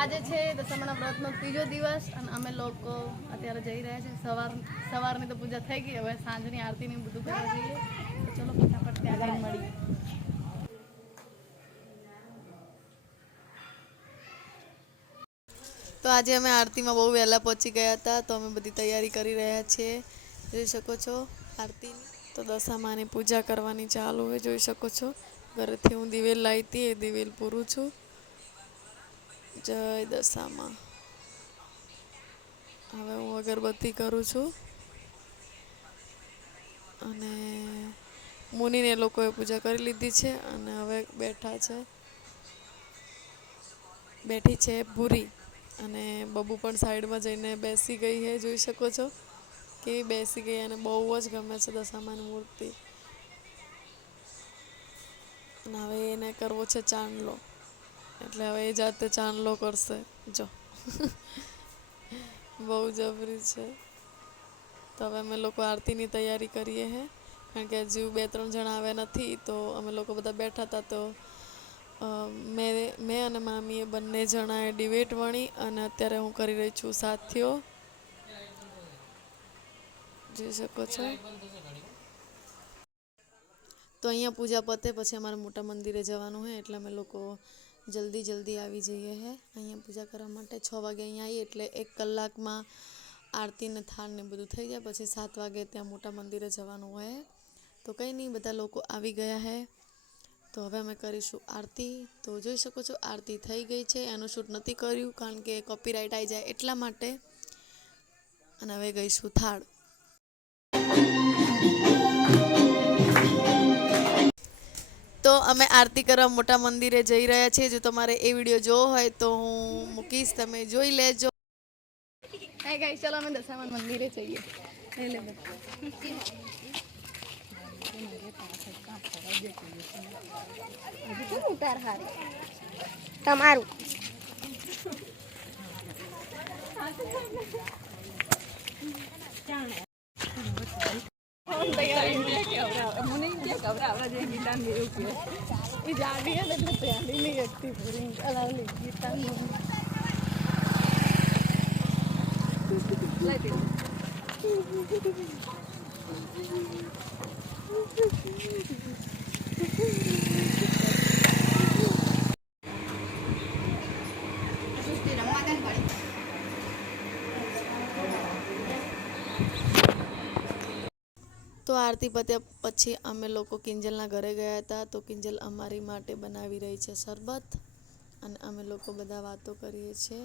આજે છે દશામાના વ્રતનો ત્રીજો દિવસ અને અમે લોકો અત્યારે જઈ રહ્યા છે સવાર સવારની તો પૂજા થઈ ગઈ, હવે સાંજની આરતીની બધું કરવા જઈએ. તો ચલો ફટાફટ ત્યાં મળી તો આજે અમે આરતીમાં બહુ વહેલા પહોંચી ગયા હતા, તો અમે બધી તૈયારી કરી રહ્યા છીએ. જોઈ શકો છો આરતીની તો દશામાની પૂજા કરવાની ચાલુ હોય, જોઈ શકો છો. ઘરેથી હું દિવેલ લાવી હતી, એ દિવેલ પૂરું છું. જય દશામાં. હવે હું અગરબત્તી કરું છું. અને મુનિને લોકોએ પૂજા કરી લીધી છે અને હવે બેઠા છે. બેઠી છે ભૂરી અને બબુ પણ સાઈડમાં જઈને બેસી ગઈ છે, જોઈ શકો છો. કેવી બેસી ગઈ અને બહુ જ ગમે છે દશામાની મૂર્તિ. અને હવે એને કરવો છે ચાંદલો. એટલે હવે એ જાતે ચાંદલો કરશે. જો. બહુ જબરી છે. તો હવે અમે લોકો આરતીની તૈયારી કરીએ હે. કારણ કે હજુ બે ત્રણ જણા આવ્યા નથી, તો અમે લોકો બધા બેઠા હતા, તો મેં મેં અને મામીએ બંને જણાએ ડિબેટ વણી અને અત્યારે હું કરી રહી છું સાથીઓ. જોઈ શકો છો. તો અહીંયા પૂજા પતે પછી અમારે મોટા મંદિરે જવાનું હોય એટલે અમે લોકો જલ્દી જલ્દી આવી જઈએ હે. અહીંયા પૂજા કરવા માટે છ વાગે અહીંયા આવીએ એટલે એક કલાકમાં આરતી ને થાળ ને બધું થઈ જાય. પછી સાત વાગે ત્યાં મોટા મંદિરે જવાનું હોય. તો કંઈ નહીં, બધા લોકો આવી ગયા હે. તો હવે અમે કરીશું આરતી. તો જોઈ શકો છો, આરતી થઈ ગઈ છે. એનું શૂટ નથી કર્યું કારણ કે કોપીરાઇટ આવી જાય એટલા માટે. અને હવે ગઈશું થાળ. તો અમે આરતી કરવા મોટા મંદિરે જઈ રહ્યા છીએ. જો તમારે એ વીડિયો જોવો હોય તો હું મૂકીશ, તમે જોઈ લેજો. હે ગાઈસ ચલો અમે દશામાન મંદિરે જઈએ. લઈ લે ઉતાર હારે કે એ જાડી હે ને એટલે પહેલી નહીં પૂરી. અલાવલી ગીતાનું. તો આરતી પત્યા પછી અમે લોકો કિંજલના ઘરે ગયા હતા તો કિંજલ અમારી માટે બનાવી રહી છે શરબત અને અમે લોકો બધા વાતો કરીએ છીએ.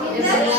Yes.